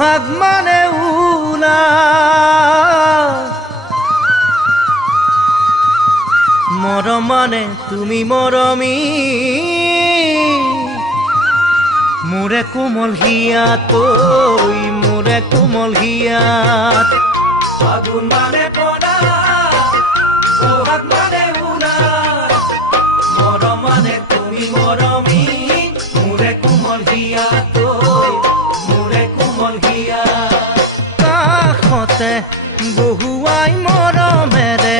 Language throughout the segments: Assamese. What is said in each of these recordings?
বহাগ মানে উলা মৰম মানে তুমি মৰমী মোৰে কোমল হিয়াত মোৰে কোমল হিয়াত ফাগুন মানে পনা বহাগ মানে উলা মৰম মানে তুমি মৰমী মোৰে কোমল হিয়াত মোৰে কোমল হিয়াত কাষতে বহুৱাই মৰমেৰে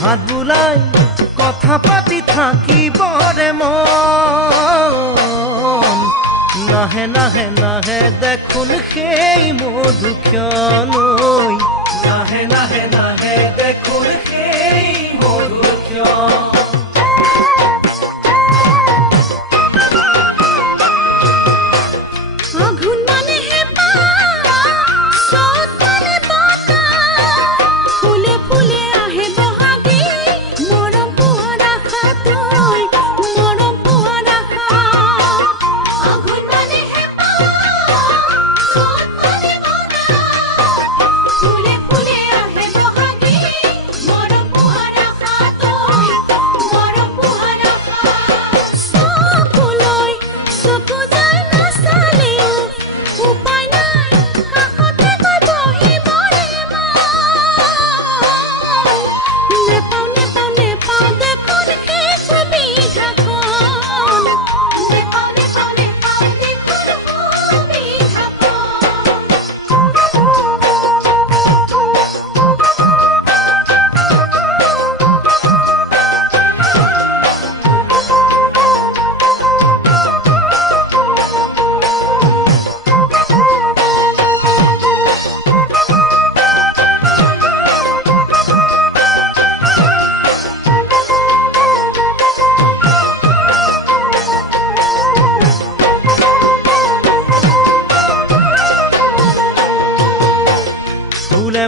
হাত বুলাই কথা পাতি থাকিবৰে মন নাহে নাহে নাহে দেখোন সেই মধুক্ষণৈ নাহে নাহে নাহে দেখোন সেই মধুক্ষণ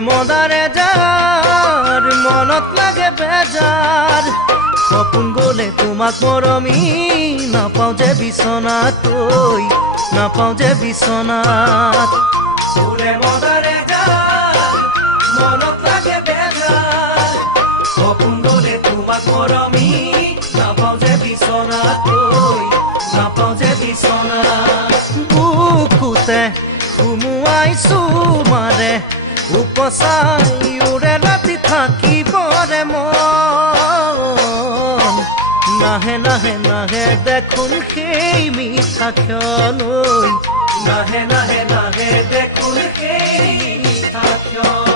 মদারে যার মনত লাগে বেজার সপোন গলে তোমাক মৰমী নাপাওঁ যে বিছনাত নাপাওঁ যে বিছনাত ফুলে মদাৰে যাৰ মনত লাগে বেজাৰ সপোন গলে তোমাক মৰমী নাপাওঁ যে বিছনাত নাপাওঁ যে বিছনাত বুকুতে সুমুৱাইছো মাৰে উপচাই উৰে ৰাতি থাকিবৰে মন নাহে নাহে নাহে দেখোন সেই মিঠা ক্ষণৈ নাহে নাহে নাহে দেখোন সেই মিঠা ক্ষণ